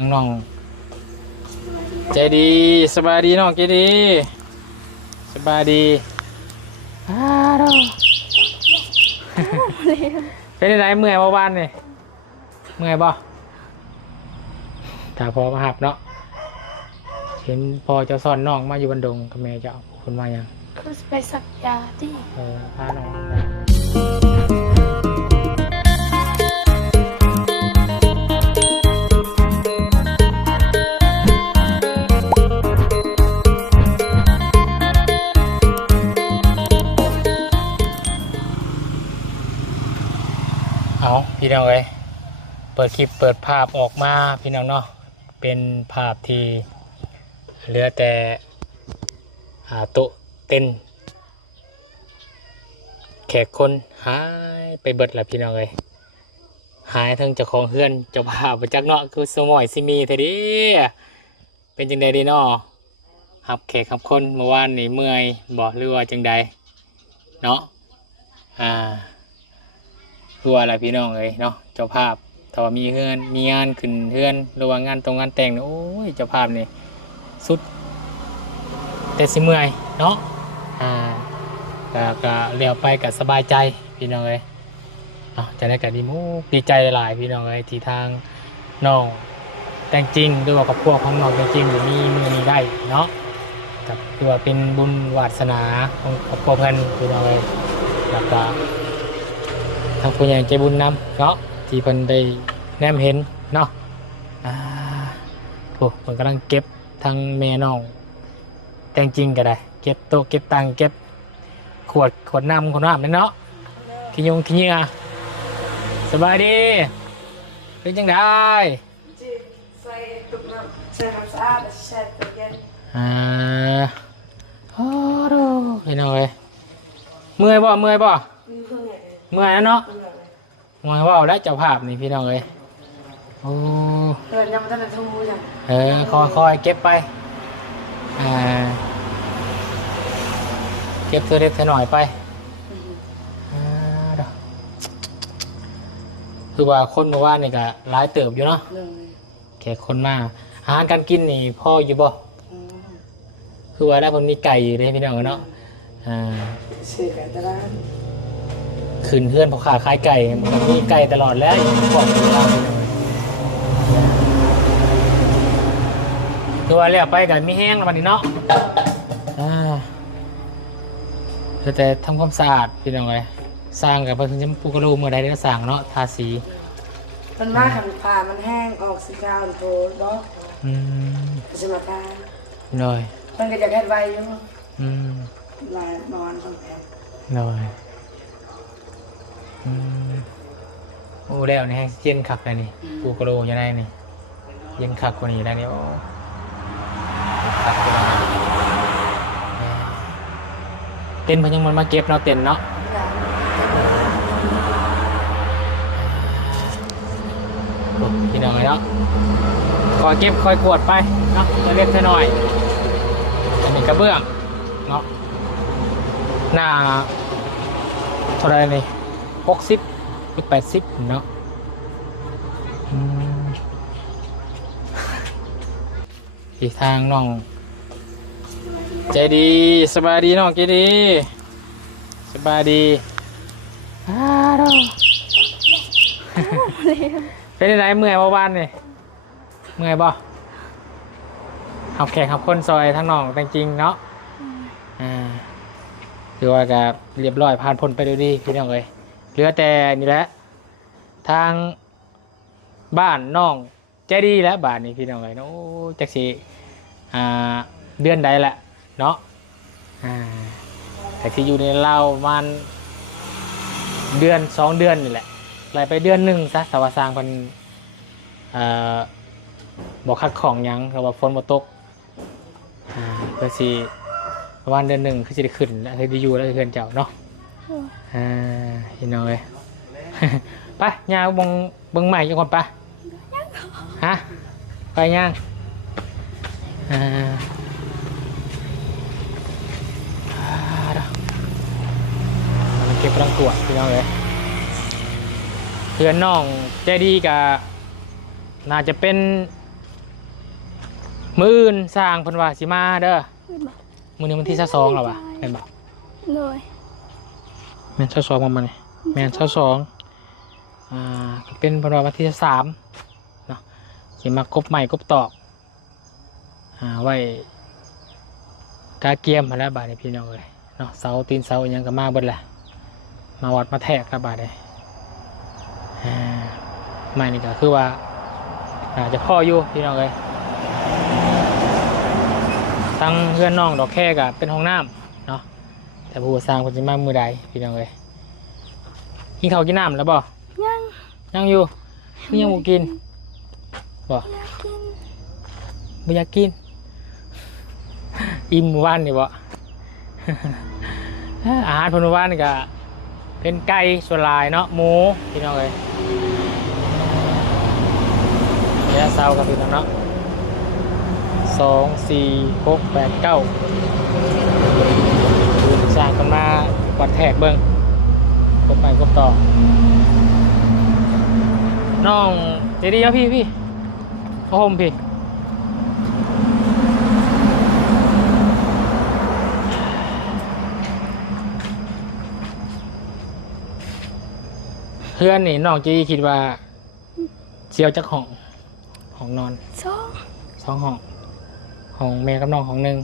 น้องใจดีสบายดีน้องใจดีสบายดีอ้าวเป็นไรเมื่อยเมื่อวานนี่เมื่อยบ่ถ้าพอมาหับเนาะเห็นพอจะสอนน้องมาอยู่บันดงกับแม่จะเอาคนมายังคือไปสักยาที่พาน้องเอาพี่น้องเลยเปิดคลิปเปิดภาพออกมาพี่น้องเนาะเป็นภาพที่เหลือแต่โต๊ะเต้นแขกคนหายไปเบิดละพี่น้องเลยหายทั้งเจ้าของเฮือนเจ้าภาพประจักเนาะคือสมอยซิมีเท่ดีเป็นจังใดดีเนาะหับแขกหับคนเมื่อวานนี่เมื่อยบอกหรือว่าจังใดเนาะคือว่าอะไรพี่น้องเลยเนาะเจ้าภาพถ้าว่ามีเฮือนมีงานขึ้นเฮือนหรือว่างานตรงงานแต่งเนี่ยโอ้ยเจ้าภาพนี่สุดแต่สิเมื่อยเนาะก็เลี้ยวไปกับสบายใจพี่น้องเลยจะได้กับดีใจหลายพี่น้องเลยที่ทางน้องแต่งจริงด้วยว่ากับพวกของน้องแต่งจริงหรือมีมือมีได้เนาะกับตัวเป็นบุญวาสนาของครอบครัวเพื่อนพี่น้องเลยแล้วก็ทางผู้ใหญ่ใจบุญนำเนาะที่เพิ่นได้แนมเห็นเนาะพวกเพิ่นกำลังเก็บทางแม่น้องแต่งจริงก็ได้เก็บโต๊ะเก็บตังเก็บขวดน้ำนั่นเนาะขี้ยงขี้เหงื่อสบายดีเป็นจังไดใส่ตุกน้ำใส่น้ำสะอาดใส่ตัวเย็นโอ้โหพี่น้องเลยเมื่อยบ่เมื่อยแล้วเนาะเมื่อยว่าแล้วเจ้าภาพนี่พี่น้องเลยโอ้ยังไม่ทันได้ทุ่มยังคอยเก็บไปเก็บเธอเล็กเธอหน่อยไปคือว่าคนเมื่อวานนี่ก็ร้ายเติบอยู่เนาะแขกคนมาอาหารการกินนี่พ่ออยู่บ่คือว่าได้ผมมีไก่อยู่เลยพี่น้องเนาะซื้อไก่ตลาดขึ้นเพื่อนพอขาขายไก่มันมีไก่ตลอดแล้วพวกเราคือว่าเรียกไปกันไม่แห้งแล้วมันนี่เนาะแต่ทำความสะอาดพี่น้องเลยสร้างกับเพื่อนจะปูกระลูเมื่อใดได้สร้างเนาะทาสีมันมาขันผ่ามันแห้งออกสีขาวโถบล็อกจะมาทาหน่อยมันก็จะแค่ใบอยู่ลายนอนต้องแพ้หน่อยโอ้แล้วนี่เย็นคักเลยนี่ปูกระโลยังไงนี่เย็นคักกว่านี้แล้วนี่โอ้คักกว่านี้เต้นเพิ่งยังมันมาเก็บเนาะเต้นเนาะพี่น้องเลยเนาะคอยเก็บคอยกวดไปเนาะเล็กๆน้อยๆอันนี้กระเบื้องเนาะหน้าเท่าไรนี่60 หรือ 80เนาะอีกทางน้องใจดีสบายดีน้องใจดีสบายดีเป็นไรเมื่อยเมื่อวานนี่เมื่อยบ่ขับแขกขับคนซอยทั้งน้องแต่จริงเนาะคือว่าก็เรียบร้อยผ่านพ้นไปด้วยดีพี่น้องเลยเหลือแต่นี่แหละทางบ้านน้องใจดีแล้วบ้านนี้พี่น้องเลยเนาะจักสิเดือนใดแหละเนาะแต่ที่อยู่ในเรามันเดือน2 เดือนนี่แหละไล่ไปเดือน1ซะสวัสดิ์สร้างเป็นบอกคัดของยังเพราะว่าฝนบ่ตกเพื่อสิประมาณเดือน1คือจะได้ขึ้นแล้วคือได้อยู่แล้วเพื่อนเจ้าเนาะเห็นเลยไปย่างบังใหม่ยังก่อนไปฮะไปย่างมันเก็บรังตรวจพี่น้องเลยเพื่อนน้องใจดีกับน่าจะเป็น มื้ออื่นสร้างเพิ่นว่าสิมาเด้อ ไม่บอก มื้อนี้วันที่22แล้วว่ะแม่นบ่ เลย แม่น22ประมาณนี้แม่น22ก็เป็นเพิ่นว่าวันที่3เนาะสิมากบใหม่กบตอกไว้กาเกียมมาแล้วบาดนี้พี่น้องเอ้ยเนาะเสาตีนเสาอิหยังก็มาเบิดแหละมาวัดมาแทกแล้วบาดนี้ใหม่นี่ก็คือว่าจะพ่ออยู่พี่น้องเอ้ยตั้งเพื่อนน้องดอกแค่กับเป็นห้องน้ำเนาะแต่ผู้สร้างคนจะมามือใดพี่น้องเลยกินข้าวกินน้ำแล้วบ่ ยัง ยังอยู่ไม่ยังบ่กินบ่ อยากกิน ไม่อยากกินอิ่มมื้อวานนี่บ่ อาหารเพิ่นมื้อวานนี่ก็เป็นไก่ส่วนหลายเนาะหมูพี่น้องเลยระยะเช้ากับพี่น้องเนาะ2 4 6 8 9สร้างกันมาวัดแทกเบิ้งกบไปกบต่อน้องเจดีครับพี่พระห่มพี่เพื่อนนี่น้องเจดีคิดว่าเชียวจากห้องนอน สอง 2 ห้องห้องแม่กับน้องห้องหนึ่ง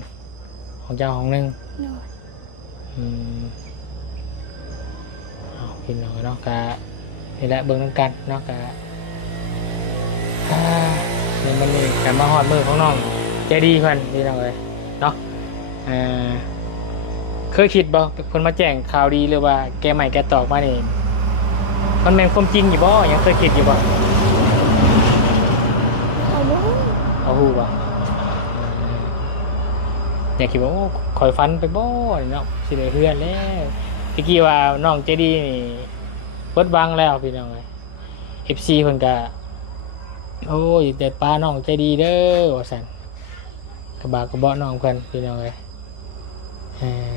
ของเจ้าห้องหนึ่ง เลย เอาพี่น้องเนาะกะนี่แหละเบิ่งน้ำกันเนาะกะนี่มันนี่การมาหอดมือของน้องใจดีเพิ่นพี่น้องเลยเนาะเคยคิดบ่คนมาแจ้งข่าวดีหรือว่าแกใหม่แกตอกมานี่มันแม่นความจริงอยู่บ่ยังเคยคิดอยู่บ่ เอาบุ้ง เอาฮู้บ่อยากคิดว่าโอ้คอยฟันไปบ่เนาะสิได้เฮือนแล้วตะกี้ว่าน้องใจดีนี่เบิดบังแล้วพี่น้องเอ้ย FC เพิ่นก็โอ้ยแต่ป้าน้องใจดีเด้อว่าซั่นกระบะกระเบาะน้องเพิ่นพี่น้องเอ้ย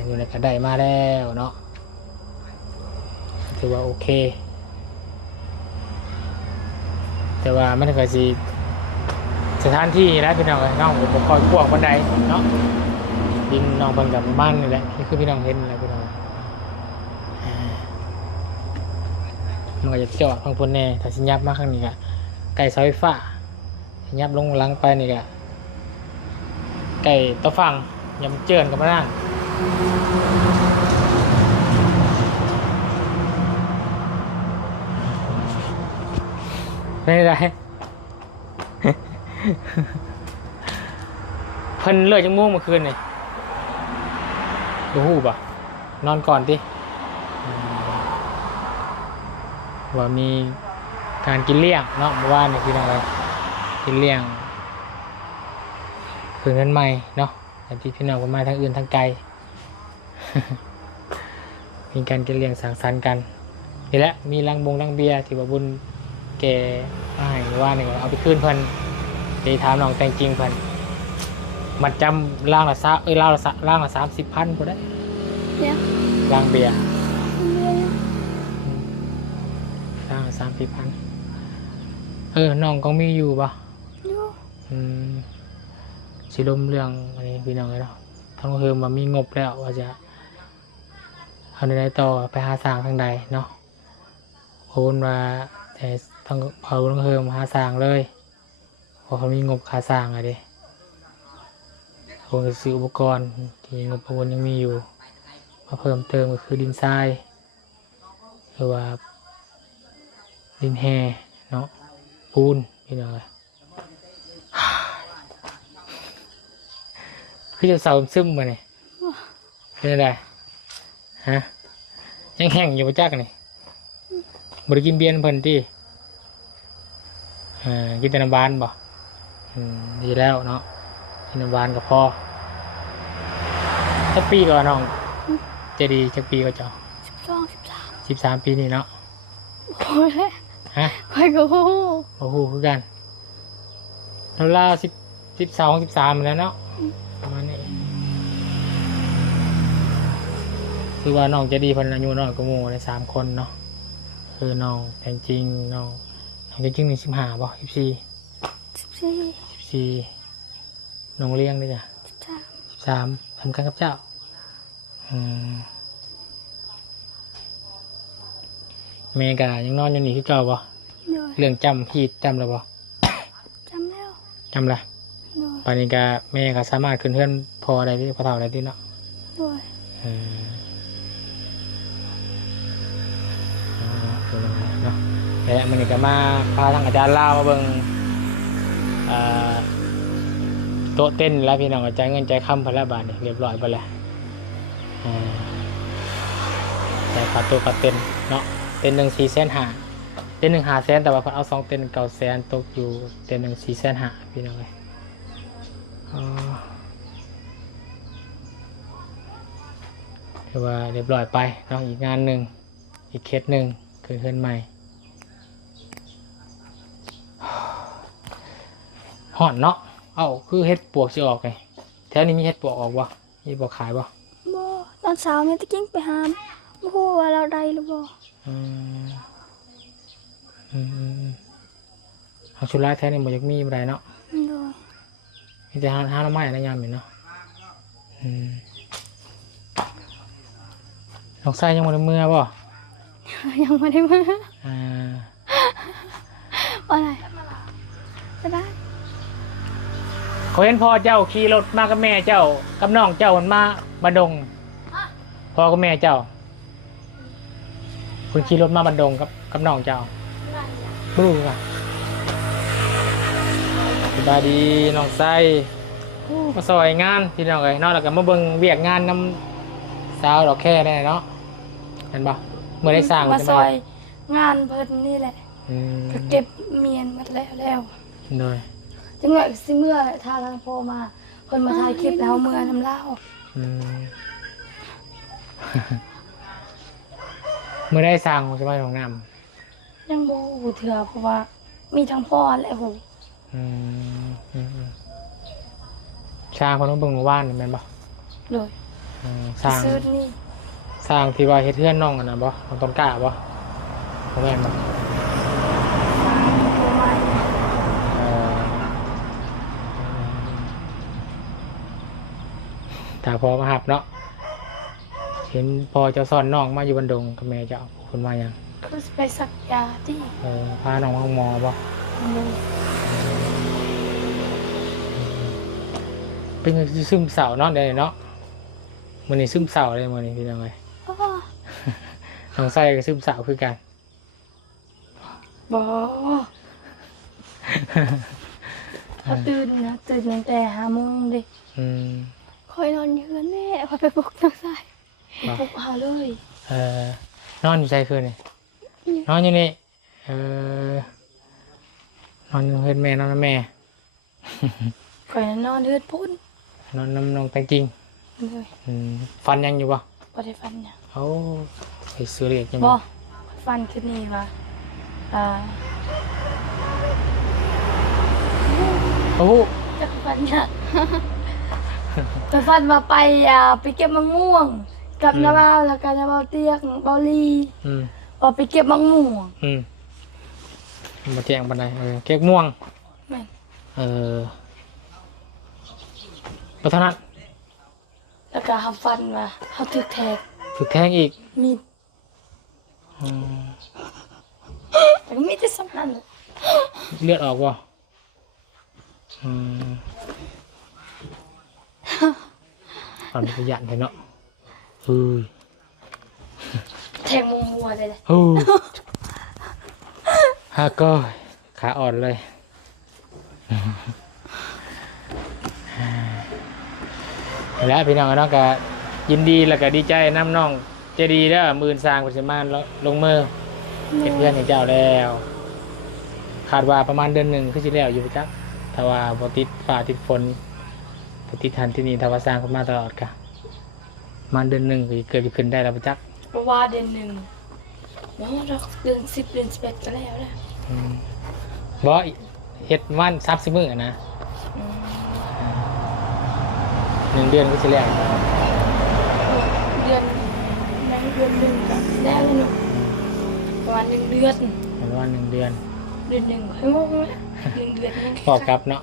นี่แหละก็ได้มาแล้วเนาะถือว่าโอเคแต่ว่ามันก็สิสถานที่นะพี่น้องเอ้ยน้องผมคอยกวางบันไดเนาะดินน้องเพิ่นกับบ้านนี่แหละนี่คือพี่น้องเห็นอะไรพี่น้องมันก็จะเจาะข้างบนแน่ถ้าสิยับมาข้างนี้ก็ไก่เสาไฟฟ้าสิยับลงหลังไปนี่ก็ไก่ตะฟังยำเจินกับมานั่งไม่ได้ เพิ่นเลิกจังม่วงเมื่อคืนนี่ดูหูป่ะนอนก่อนดิว่ามีการกินเลี้ยงเนาะเมื่อวานนี่พี่น้องเลยกินเลี้ยงคืนเงินใหม่เนาะแต่ที่พี่น้องก็มาทางอื่นทางไกล มีการกินเลี้ยงสังสรรค์กันนี่แหละมีลังเบียร์ที่ว่าบุญแกให้เมื่อวานนี่ก็เอาไปคืนเพิ่นไปถามน้องแต่งจริงเพิ่นมันจำล่างละ30,000ก็ได้ เนี่ย ล่างเบียร์ เนี่ย ล่างละ30,000น้องก็มีอยู่ป่ะ อยู่ สิลมเรื่องอันนี้พี่น้องเลยเนาะทั้งเฮิมว่ามีงบแล้วว่าจะเอาในใดต่อไปหาสร้างทางใดเนาะโอนมาแต่ทั้งพอทั้งเฮิมหาสร้างเลยเพอเขามีงบค่าสร้างอะดิคงจะซื้ออุปกรณ์ที่งบประมาณยังมีอยู่มาเพิ่มเติมก็คือดินทรายหรือว่าดินแห่เนาะปูนพี่น้องเลย คือจะเสาซึมมาเนี่ยเป็นอะไรฮะยังแห้งอยู่ประจักนี่บริกินเบียร์เพิ่นที่กินแต่น้ำบานบ่ดีแล้วเนาะกินน้ำบานก็พอสักปีก่อนน้องจะดีสักปีก็จะ 12 13 ปีนี่เนาะ 13โอ้ยแล้ว ฮะ ไปกับฮู้ โอ้โหคือกันเรา12 13แล้วเนาะประมาณนี้คือว่าน้องจะดีเพันอายุน้อยกว่าหมู่ใน3 คนเนาะคือน้องแต่จริงน้องจริงนี่15บ่14 14 น้องเลี้ยงด้วยจ้ะ 13 ทำกันกับเจ้าเมกายังนอนอยู่นี่คือเก่าบ่ โดย เรื่องจำพี่จำแล้วบ่ จำแล้ว จำละ โดย ปานนี้กาเมก็สามารถขึ้นเพื่อนพอได้ที่พอเท่าได้ที่เนาะ โดย เนาะและมันนี่ก็มาพาทางอาจารย์ลาวมาเบิ่งโต๊ะเต้นแล้วพี่น้องก็จ่ายเงินจ่ายคำพละบาทนี่เรียบร้อยไปแล้วจ่ายค่าโต๊ะค่าเต้นเนาะเต้น1,450,000เต้น1,500,000แต่ว่าเพิ่นเอา2เต้น900,000ตกอยู่เต้น1,450,000พี่น้องเอ้ยถือว่าเรียบร้อยไปเนาะอีกงานหนึ่งอีกเคสหนึ่งขึ้นใหม่ห่อนเนาะเอ้าคือเฮ็ดปวกสิออกไงแถวนี้มีเฮ็ดปวกออกบ่มีปวกขายบ่ บ่ตอนเช้าแม่ตะกิ้งไปหาบ่ฮู้ว่าเราได้หรือบ่ เอาชุดลายแท้นี่บ่อยากมีบ่ได้เนาะ โดย มีแต่หาหน่อไม้นะยามนี่เนาะน้องไส้ยังบ่ได้เมื่อบ่ ยังไม่ได้มา อะไรก็ได้ เขาเห็นพ่อเจ้าขี่รถมากับแม่เจ้ากับน้องเจ้ามันมาบันดงพ่อกับแม่เจ้าคุณขี่รถมาบันดงกับน้องเจ้าบลูค่ะสบายดีน้องไส้มาซอยงานพี่น้องเลยเนาะแล้วก็มาเบิ่งเวียกงานน้ำสาวดอกแค่ได้เนาะเห็นปะเมื่อได้สร้าง มาซอยงานเพิ่นนี่แหละก็เก็บเมียนหมดแล้ว โดย จังหวะสิเมื่อทาทางโพมาเพิ่นมาถ่ายคลิปแล้วเมื่อน้ำเล่า เมื่อได้สร้างใช่ไหมของน้ ยังบ่ฮู้เถื่อเพราะว่ามีทั้งพ่อและหู ำสร้างคนต้องเบิ่งหมู่บ้านนี่แม่นปะ เลย สร้าง ซื้อนี่ สร้างที่ว่าเฮ็ดเทือนน้องกันนะบ่ของต้นกล้าบ่ของแม่นบ่ ประมาณ ถ้าพอมาหับเนาะเห็นพอเจ้าซ่อนน้องมาอยู่บันดงกับแม่เจ้าคนมายัง คือสิไปสักยาที่ พาน้องมาหมอบ่ เลย เป็นซึมเศร้าเนาะเดี๋ยวนี้เนาะมื้อนี้ซึมเศร้าเลยมื้อนี้พี่น้องเอ้ย อ๋อ น้องไส้ก็ซึมเศร้าคือกัน บ่เขาตื่นนะตื่นตั้งแต่5 โมงเด้ คอยนอนอยู่กับแม่คอยไปปลุกน้องสายปลุกหาเลย นอนอยู่ใจคืนนี่นอนอยู่นี่นอนอยู่เฮือนแม่นอนน้ำแม่ คอยนอนเลือดพุ่น นอนน้ำน้องแต่งจริง เลย ฟันยังอยู่บ่ บ่ได้ฟันเนี่ย เขาไปซื้อเรียกยัง บ่ฟันขึ้นนี่ว่าโอ้โห จะฟันเนี่ยจะฟันมาไปเก็บมะม่วง กับน้าบ่าวแล้วก็น้าบ่าวเตียกบ่าวลีว่าไปเก็บมะม่วง มาแจ้งบันไดเค้กม่วง แม่น ก็เท่านั้น แล้วก็เขาฟันว่าเขาถึกแทก ถูกแทงอีก มีดแต่ก็มีแต่สำนัน เลือดออกบ่ตอนนี้ขยันเลยเนาะแทงมุมหัวเลย ฮะก็ขาอ่อนเลยแล้วพี่น้องเนาะก็ยินดีแล้วก็ดีใจน้ำน้องเจดีแล้วมื่นสร้างปัจจุบันลงมือเก็บเพื่อนให้เจ้าแล้วคาดว่าประมาณเดือนหนึ่งคือสิแล้วอยู่จักถ้าว่าบ่ติดฟ้าติดฝนบ่ติดทันที่นี่ถ้าว่าสร้างขึ้นมาตลอดก็ประมาณเดือนหนึ่งก็เกิดขึ้นได้แล้วจัก เพราะว่าเดือนหนึ่งเนาะเราเดือน10 เดือน11ก็แล้วแหละ บ่เฮ็ดวัน30 มื้อนะ1 เดือนก็สิแล้ว เดือนในเดือนหนึ่งก็แล้วเลยเนาะประมาณ1 เดือน ประมาณ1 เดือน เดือนหนึ่งให้งงเลย1 เดือนยัง พอกลับเนาะ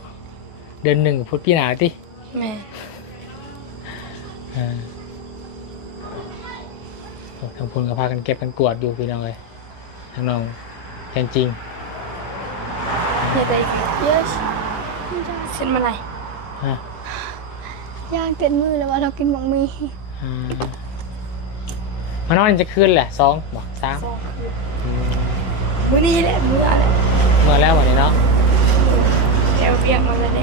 เดือน1พุธพี่หนาติ แ แม่ ทางพุ่นก็พากันเก็บกันกวาดอยู่พี่น้องเลยทางน้องจริง อย่าได้เยอะเส้นมาไหน ๆฮะ ย่างเต็มมือแล้วว่าเรากินบางมี มานอนจะขึ้นแหละ2บอก3 มื้อนี้แหละมื้ออะไร เมื่อแล้ววันนี้เนาะ แถวเวียงมาเลยเ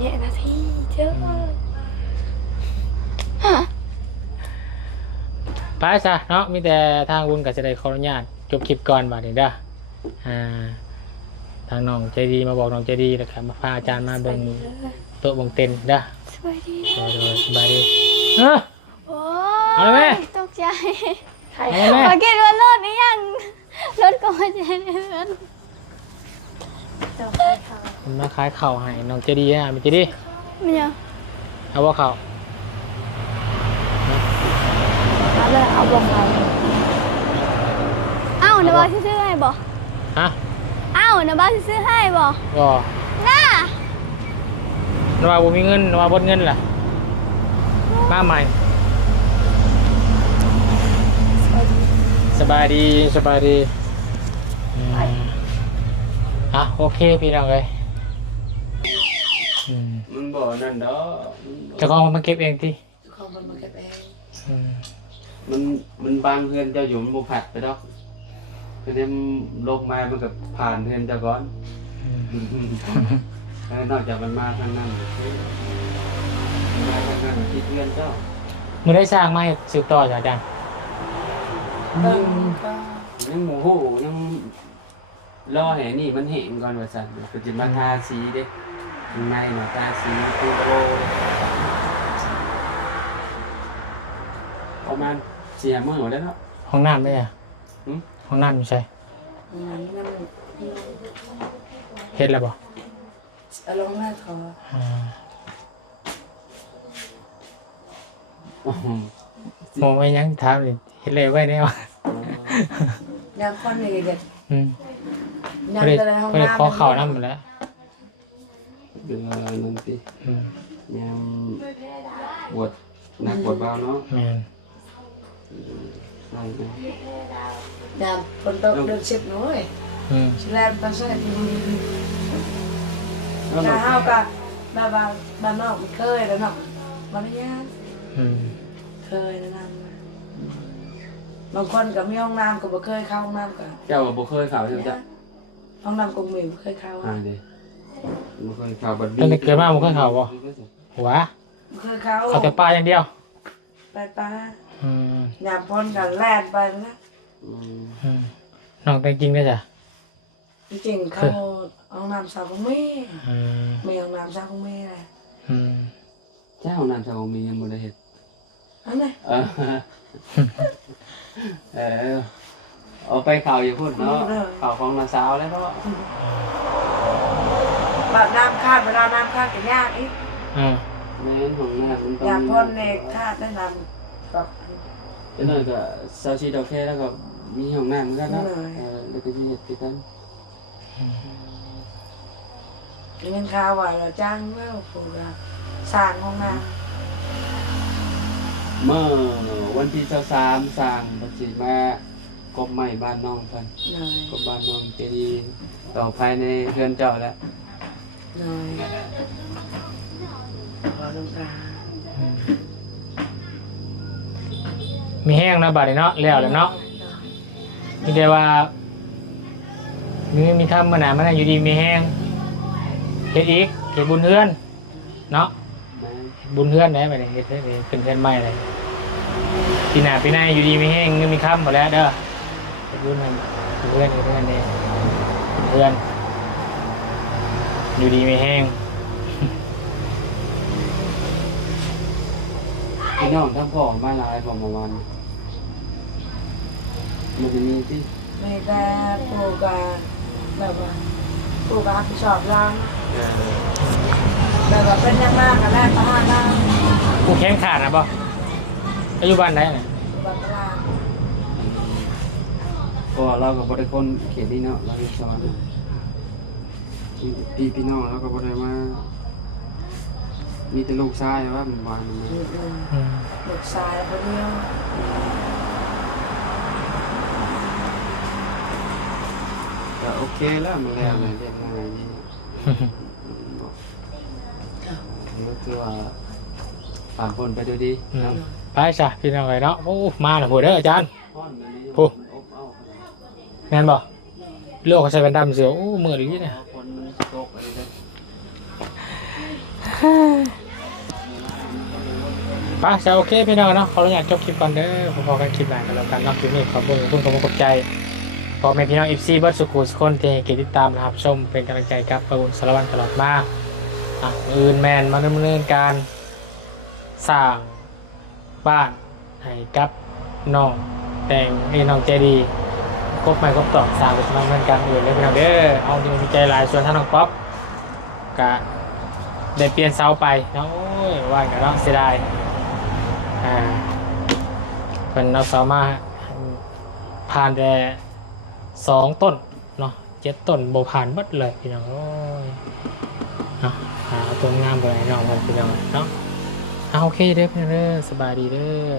นี่ยนาทีเจ้า ไปซะเนาะมีแต่ทางบุญกับจะได้ขออนุญาตจบคลิปก่อนบาดนี้เด้อทางน้องใจดีมาบอกน้องใจดีแล้วครับมาพาอาจารย์มาเบิ่งโต๊ะเบิ่งเต็นท์เด้อ สวัสดี โดยสบายดีเออ โอ้ เอาเลยแม่ ตกใจ เอาเลยแม่ ขอคิดว่ารถนี่ยังรถก็ไม่ใช่รถ ผมมาขายข้าวให้น้องใจดีมีใจดี ไม่ยัง เอาว่าข้าว เอาเลยเอาลงไปเอ้านะบ้าซื้อให้บ่ ฮะ เอ้านะบ้าซื้อให้บ่ ก็ น่าน ว่าบ่มีเงินนว่าบ่เงินล่ะมาใหม่สบายดีโอเคพี่น้องเลยมันบ่นั่นดอก เจ้าของมาเก็บเองที่ ของมันมาเก็บเอง มันบางเพื่อนเจ้าอยู่มันบ่ผัดไปดอกคือเนี่ยลงมามันก็ผ่านเพื่อนเจ้าก่อนนอกจากมันมาทางนั้นมาทางนั้นที่เพื่อนเจ้า มึงได้สร้างมาให้สืบต่อจากอาจารย์ ยังหมูหูยังรอให้นี่มันเห็นก่อนว่าซั่นก็จะมาทาสีเด้ข้างในน่ะทาสีปูโรประมาณ4 มื้อแล้วเนาะ ห้องน้ำได้อะ หืม ห้องน้ำอยู่ใช่ นั่น เฮ็ดแล้วบ่ อารมณ์แม่ทอ มองไว้ยังถามดิเฮ็ดเลยไว้แน่วะ ยามคนนี้เด็ก บ่ได้บ่ได้ขอข้าวน้ำหมดแล้ว เดือนนั้นสิ ยามบวชหนักบวชเบาเนาะ แม่น ใช่ไหม ยามคนตกเดือน10น้อยชิแลมตาใส่ที่นาเฮาก็บ้านนอกเคยแล้วเนาะบ้านญาติเคยแล้วนั่นบางคนก็มีห้องน้ำก็บ่เคยเข้าห้องน้ำก็ เจ้าก็บ่เคยเข้าใช่ไหมจ๊ะ ห้องน้ำก็มีบ่เคยเข้า เด้บ่เคยเข้าบัด ตั้งแต่เกิดมาบ่เคยเข้าบ่หัว บ่เคยเข้า เข้าแต่ป่าอย่างเดียว ไปป้ายามพ้นก็แล่นไปนะ น้องแต่จริงได้จ้ะ จริงๆเขาห้องน้ำสาวของแม่มีห้องน้ำสาวของแม่แหละ เจ้านั่นเจ้ามียังบ่ได้เฮ็ด อันนี้ เอาไปเข้าอยู่พุ่นเนาะเข้าของน้าสาวแล้วเนาะ แบบน้ำขาดเวลาน้ำขาดก็ยากอีก แม่นของน้ามันต้อง ยามพ้นเนี่ยขาดได้น้ำก็ จังนั้นก็ซาวชีดอกแค่แล้วก็มีห้องน้ำเหมือนกันเนาะแล้วก็สิเฮ็ดคือกัน เงินข้าวว่าเราจ้างว่าผูกสร้างห้องน้ เมื่อวันที่23สร้างบัดสิมากบใหม่บ้านน้องเพิ่น ำหน่อย กบบ้านน้องเจดีย์ต่อภายในเรือนเจ้าแล้ว หน่อยขอลงตา มีแห้งนะบัดนี้เนาะแล้วแหละเนาะมีแต่ว่ามีคำมาหนามันอยู่ดีมีแห้งเฮ็ดอีกเฮ็ดบุญเฮือนเนาะ แม่ บุญเฮือนได้ไปเนี่ยเฮ็ดขึ้นเฮือนใหม่เลยปีหน้าอยู่ดีมีแห้งเงินมีคำหมดแล้วเด้อเฮ็ดบุญให้เฮือนนี่เฮือนอยู่ดีมีแห้ง พี่น้องทั้งพ่อมาหลายประมาณมันจะมีที่ มีแต่ปลูกแบบว่าปลูกรับผิดชอบร่างแบบว่าเป็นยังมากกันแรกประหารร่าง กูแข้งขาดนะป่ะอายุบ้านไหนน่ะ บัตรล่าง เพราะว่าเรากับบริคนเขตนี้เนาะเราอยู่สวรรค์ พี่น้องแล้วก็บ่ได้มามีแต่ลูกชายว่ามันบ้านมัน ลูกชายคนเดียว ก็โอเคแล้วมันแล้วเลยเรียกง่ายนี่ก็คือว่าผ่านพ้นไปด้วยดีเนาะ ไปจ้ะพี่น้องเลยเนาะโอ้มาแล้วโหเด้ออาจารย์ พ้นอันนี้ โอ้ มันอบเอา แม่นบ่เลือกเขาใส่แว่นดำเสือโอ้เหมือนอย่างนี้เนี่ย พ้นตกอะไรได้ ไปจะโอเคพี่น้องเนาะขออนุญาตจบคลิปก่อนเด้อพอๆกันคลิปหน้ากันแล้วกันเนาะคลิปนี้ขอบคุณขอบใจพอแม่พี่น้องเอฟซีเบิร์ดสุขุสุคนที่ให้เกียรติติดตามนะครับชมเป็นกำลังใจกับประวุฒิสารวัตรตลอดมาอื่นแมนมาดำเนินการสร้างบ้านให้กับน้องแต่งน้องใจดีครบไม่ครบต่อสร้างเป็นดำเนินการอื่นเลยพี่น้องเด้อเอาจริงมีใจหลายส่วนท่านน้องป๊อปกะได้เปลี่ยนเสาไปเนาะโอ้ยว่ากันเนาะเสียดายเป็นเราสามารถผ่านแต่2 ต้นเนาะ7 ต้นโบผ่านหมดเลยพี่น้องโอ้ยเนาะหาตัวงามไปน้องกันพี่น้องเนาะโอเคเด้อพี่น้องเด้อสบายดีเด้อ